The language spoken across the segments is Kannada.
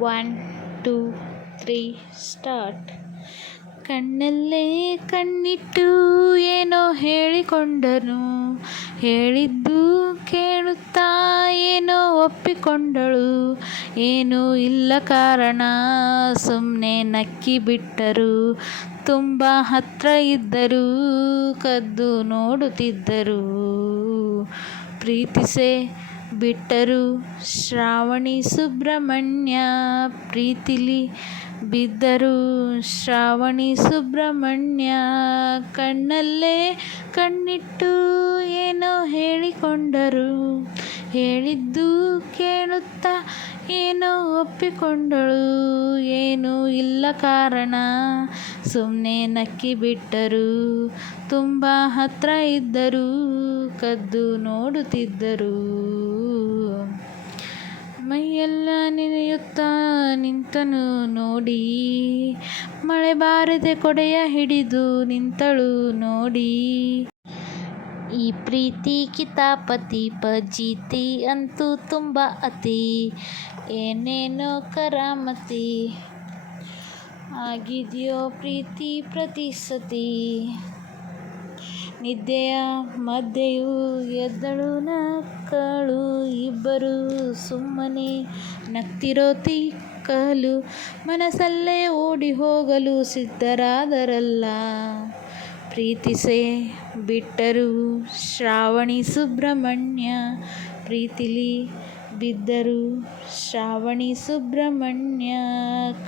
ಒನ್ ಟೂ ತ್ರೀ ಸ್ಟಾರ್ಟ್ ಕಣ್ಣಲ್ಲೇ ಕಣ್ಣಿಟ್ಟು ಏನೋ ಹೇಳಿಕೊಂಡನು. ಹೇಳಿದ್ದು ಕೇಳುತ್ತಾ ಏನೋ ಒಪ್ಪಿಕೊಂಡಳು. ಏನೂ ಇಲ್ಲ ಕಾರಣ ಸುಮ್ಮನೆ ನಕ್ಕಿ ಬಿಟ್ಟರು. ತುಂಬ ಹತ್ರ ಇದ್ದರು, ಕದ್ದು ನೋಡುತ್ತಿದ್ದರು. ಪ್ರೀತಿಸೇ ಬಿಟ್ಟರು. ಶ್ರಾವಣಿ ಸುಬ್ರಹ್ಮಣ್ಯ ಪ್ರೀತಿಲಿ ಬಿದ್ದರು. ಶ್ರಾವಣಿ ಸುಬ್ರಹ್ಮಣ್ಯ ಕಣ್ಣಲ್ಲೇ ಕಣ್ಣಿಟ್ಟು ಏನೋ ಹೇಳಿಕೊಂಡರು. ಹೇಳಿದ್ದು ಕೇಳುತ್ತಾ ಏನೋ ಒಪ್ಪಿಕೊಂಡಳು. ಏನೂ ಇಲ್ಲ ಕಾರಣ. ಸುಮ್ಮನೆ ನಕ್ಕಿ ಬಿಟ್ಟರು ತುಂಬ ಹತ್ರ ಇದ್ದರು. ಕದ್ದು ನೋಡುತ್ತಿದ್ದರು. ಮೈಯೆಲ್ಲ ನೆನೆಯುತ್ತಾ ನಿಂತನು ನೋಡಿ. ಮಳೆ ಬಾರದೆ ಕೊಡೆಯ ಹಿಡಿದು ನಿಂತಳು ನೋಡಿ. ಈ ಪ್ರೀತಿ ಕಿತಾಪತಿ ಪಜೀತಿ ಅಂತೂ ತುಂಬ ಅತಿ. ಏನೇನೋ ಕರಾಮತಿ. ಆಗಿದೆಯೋ ಪ್ರೀತಿ ಪ್ರತಿ ಸತಿ. ನಿದ್ದೆಯ ಮಧ್ಯೆಯೂ ಎದ್ದಳು ನಕ್ಕಳು ಇಬ್ಬರು ಸುಮ್ಮನೆ ನಗ್ತಿರೋ ತಿಕ್ಕಲು. ಓಡಿ ಹೋಗಲು ಸಿದ್ಧರಾದರಲ್ಲ. ಪ್ರೀತಿಸೇ ಬಿಟ್ಟರು ಶ್ರಾವಣಿ ಸುಬ್ರಹ್ಮಣ್ಯ ಪ್ರೀತಿಲಿ ಬಿದ್ದರು ಶ್ರಾವಣಿ ಸುಬ್ರಹ್ಮಣ್ಯ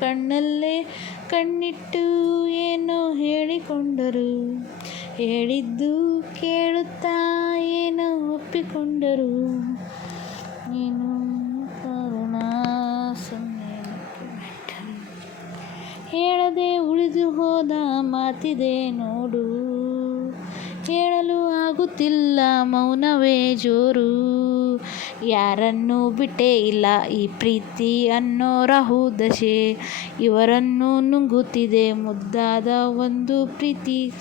ಕಣ್ಣಲ್ಲೇ ಕಣ್ಣಿಟ್ಟು ಏನೋ ಹೇಳಿಕೊಂಡರು. ಹೇಳಿದ್ದು ಕೇಳುತ್ತಾ ಏನೋ ಒಪ್ಪಿಕೊಂಡರು. ನೀನು ಕರುಣಾ ಸುಮ್ಮನೆ ಹೇಳದೆ ಉಳಿದು ಹೋದ ಮಾತಿದೆ ನೋಡು. ಹೇಳಲು ಆಗುತ್ತಿಲ್ಲ ಮೌನವೇ ಜೋರು. ಯಾರನ್ನು ಬಿಟ್ಟೇ ಇಲ್ಲ ಈ ಪ್ರೀತಿ ಅನ್ನೋ ರಾಹು ದಶೆ. ಇವರನ್ನು ನುಂಗುತ್ತಿದೆ ಮುದ್ದಾದ ಒಂದು ಪ್ರೀತಿ.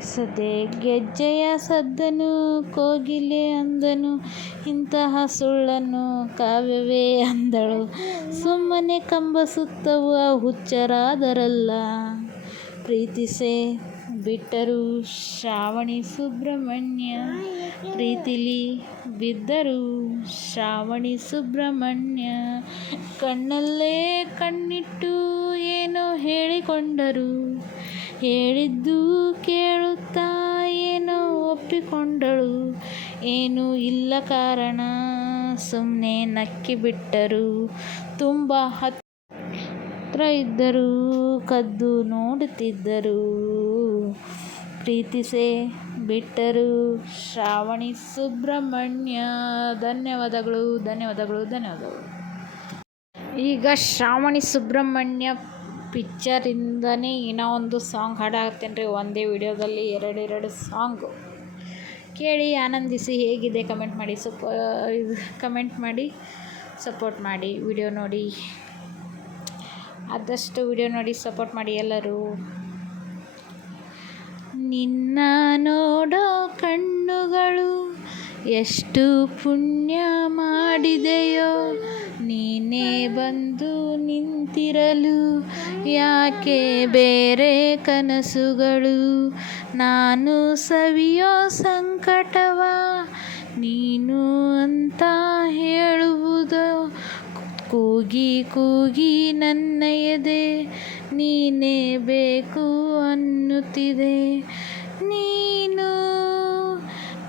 ಸದೆ ಗೆಜ್ಜೆಯ ಸದ್ದನು, ಕೋಗಿಲೆ ಅಂದನು, ಇಂತಹ ಸುಳ್ಳನ್ನು ಕಾವ್ಯವೇ ಅಂದಳು. ಸುಮ್ಮನೆ ಕಂಬ ಸುತ್ತವ ಹುಚ್ಚರಾದರಲ್ಲ ಪ್ರೀತಿಸೇ ಬಿಟ್ಟರು ಶ್ರಾವಣಿ ಸುಬ್ರಹ್ಮಣ್ಯ. ಪ್ರೀತಿಲಿ ಬಿದ್ದರು ಶ್ರಾವಣಿ ಸುಬ್ರಹ್ಮಣ್ಯ. ಕಣ್ಣಲ್ಲೇ ಕಣ್ಣಿಟ್ಟು ಏನೋ ಹೇಳಿಕೊಂಡರು. ಹೇಳಿದ್ದು ಕೇಳುತ್ತಾ ಏನೋ ಒಪ್ಪಿಕೊಂಡಳು. ಏನೂ ಇಲ್ಲ ಕಾರಣ ಸುಮ್ಮನೆ ನಕ್ಕಿ ಬಿಟ್ಟರು ತುಂಬ ಹತ್ರ ಇದ್ದರು, ಕದ್ದು ನೋಡುತ್ತಿದ್ದರು, ಪ್ರೀತಿಸೇ ಬಿಟ್ಟರು. ಶ್ರಾವಣಿ ಸುಬ್ರಹ್ಮಣ್ಯ, ಧನ್ಯವಾದಗಳು ಧನ್ಯವಾದಗಳು ಧನ್ಯವಾದಗಳು. ಈಗ ಶ್ರಾವಣಿ ಸುಬ್ರಹ್ಮಣ್ಯ ಪಿಕ್ಚರಿಂದನೇ ಏನೋ ಒಂದು ಸಾಂಗ್ ಹಾಡಾಗ್ತೇನೆ ರೀ ಒಂದೇ ವಿಡಿಯೋದಲ್ಲಿ ಎರಡೆರಡು ಸಾಂಗು. ಕೇಳಿ, ಆನಂದಿಸಿ ಹೇಗಿದೆ, ಕಮೆಂಟ್ ಮಾಡಿ, ಸಪೋ ಇದು, ಕಮೆಂಟ್ ಮಾಡಿ, ಸಪೋರ್ಟ್ ಮಾಡಿ, ವಿಡಿಯೋ ನೋಡಿ. ಆದಷ್ಟು ವಿಡಿಯೋ ನೋಡಿ ಸಪೋರ್ಟ್ ಮಾಡಿ ಎಲ್ಲರೂ. ನಿನ್ನ ನೋಡೋ ಕಣ್ಣುಗಳು ಎಷ್ಟು ಪುಣ್ಯ ಮಾಡಿದೆಯೋ, ನೀನೇ ಬಂದು ನಿಂತಿರಲು ಯಾಕೆ ಬೇರೆ ಕನಸುಗಳು? ನಾನು ಸವಿಯೋ ಸಂಕಟವ ನೀನು ಅಂತ ಕೂಗಿ ಕೂಗಿ ನನ್ನ ಎದೆ ನೀನೇ ಬೇಕು ಅನ್ನುತ್ತಿದೆ. ನೀನು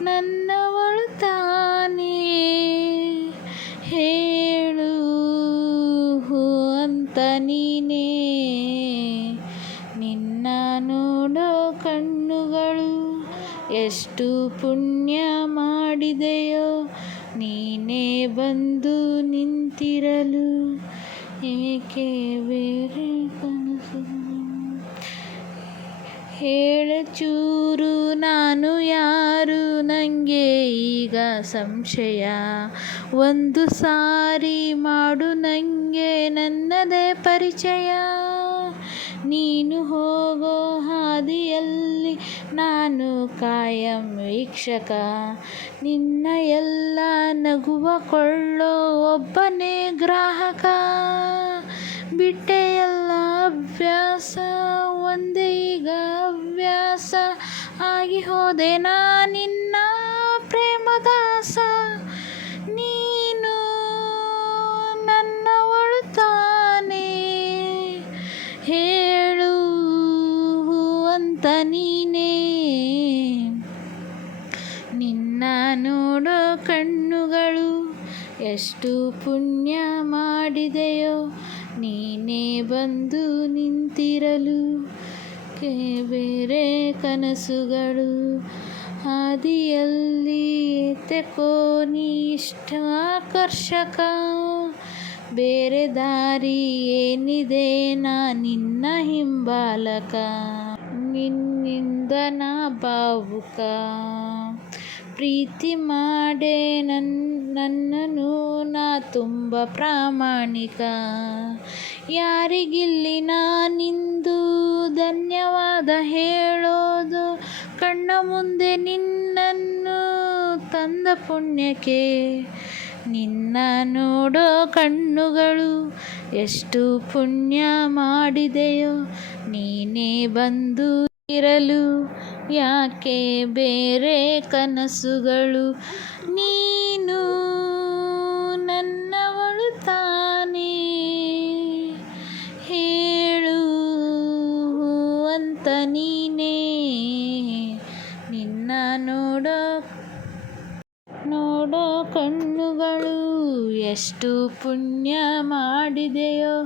ನನ್ನವಳು ತಾನೇ ಹೇಳು ಅಂತ ನೀನೇ. ಎಷ್ಟು ಪುಣ್ಯ ಮಾಡಿದೆಯೋ ನೀನೇ ಬಂದು ನಿಂತಿರಲು ಏಕೆ ಬೇರೆ ಕನಸು? ಹೇಳಚೂರು ನಾನು ಯಾರು? ನನಗೆ ಈಗ ಸಂಶಯ. ಒಂದು ಸಾರಿ ಮಾಡು ನನಗೆ ನನ್ನದೇ ಪರಿಚಯ. ನೀನು ಹೋಗೋ ಹಾದಿಯಲ್ಲಿ ನಾನು ಕಾಯಂ ವೀಕ್ಷಕ. ನಿನ್ನ ಎಲ್ಲ ನಗುವ ಕೊಳ್ಳೋ ಒಬ್ಬನೇ ಗ್ರಾಹಕ. ಬಿಟ್ಟೆ ಎಲ್ಲ ಅಭ್ಯಾಸ, ಒಂದೇ ಈಗ ಹವ್ಯಾಸ ಆಗಿ ಹೋದೆ ನಾ ಅಂತ ನೀನೇ ನಿನ್ನ ನೋಡೋ ಕಣ್ಣುಗಳು ಎಷ್ಟು ಪುಣ್ಯ ಮಾಡಿದೆಯೋ, ನೀನೇ ಬಂದು ನಿಂತಿರಲು ಬೇರೆ ಕನಸುಗಳು ಹಾದಿಯಲ್ಲಿ ತೆಕೋ ನೀ ಇಷ್ಟ ಆಕರ್ಷಕ ಬೇರೆ ದಾರಿ ಏನಿದೆ ನಾ ನಿನ್ನ ಹಿಂಬಾಲಕ. ನಿನ್ನಿಂದ ನಾ ಭಾವುಕ ಪ್ರೀತಿ ಮಾಡೆ ನನ್ನ ನನ್ನನು ನಾ ತುಂಬ ಪ್ರಾಮಾಣಿಕ. ಯಾರಿಗಿಲ್ಲಿ ನಾನಿಂದು ಧನ್ಯವಾದ ಹೇಳೋದು, ಕಣ್ಣ ಮುಂದೆ ನಿನ್ನನ್ನು ತಂದ ಪುಣ್ಯಕ್ಕೆ. ನಿನ್ನ ನೋಡೋ ಕಣ್ಣುಗಳು ಎಷ್ಟು ಪುಣ್ಯ ಮಾಡಿದೆಯೋ, ನೀನೇ ಬಂದು ಇರಲು? ಯಾಕೆ ಬೇರೆ ಕನಸುಗಳು ನೀನು ಎಷ್ಟು ಪುಣ್ಯ ಮಾಡಿದೆಯೋ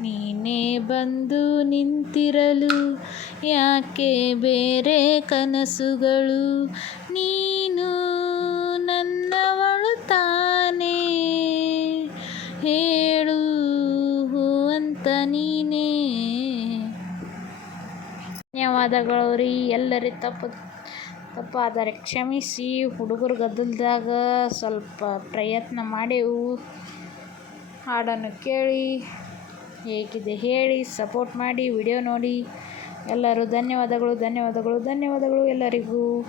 ನೀನೇ ಬಂದು ನಿಂತಿರಲು, ಯಾಕೆ ಬೇರೆ ಕನಸುಗಳು? ನೀನು ನನ್ನವಳು ತಾನೇ. ಹೇಳು ಅಂತ ನೀನೇ. ಧನ್ಯವಾದಗಳು ರೀ ಎಲ್ಲರಿ ತಪ್ಪು ತಪ್ಪಾದರೆ ಕ್ಷಮಿಸಿ, ಹುಡುಗರು ಗದ್ದಲದಾಗ ಸ್ವಲ್ಪ ಪ್ರಯತ್ನ ಮಾಡೆವು. ಹಾಡನ್ನು ಕೇಳಿ, ಹೇಗಿದೆ ಹೇಳಿ, ಸಪೋರ್ಟ್ ಮಾಡಿ, ವಿಡಿಯೋ ನೋಡಿ. ಎಲ್ಲರೂ ಧನ್ಯವಾದಗಳು ಧನ್ಯವಾದಗಳು ಧನ್ಯವಾದಗಳು ಎಲ್ಲರಿಗೂ.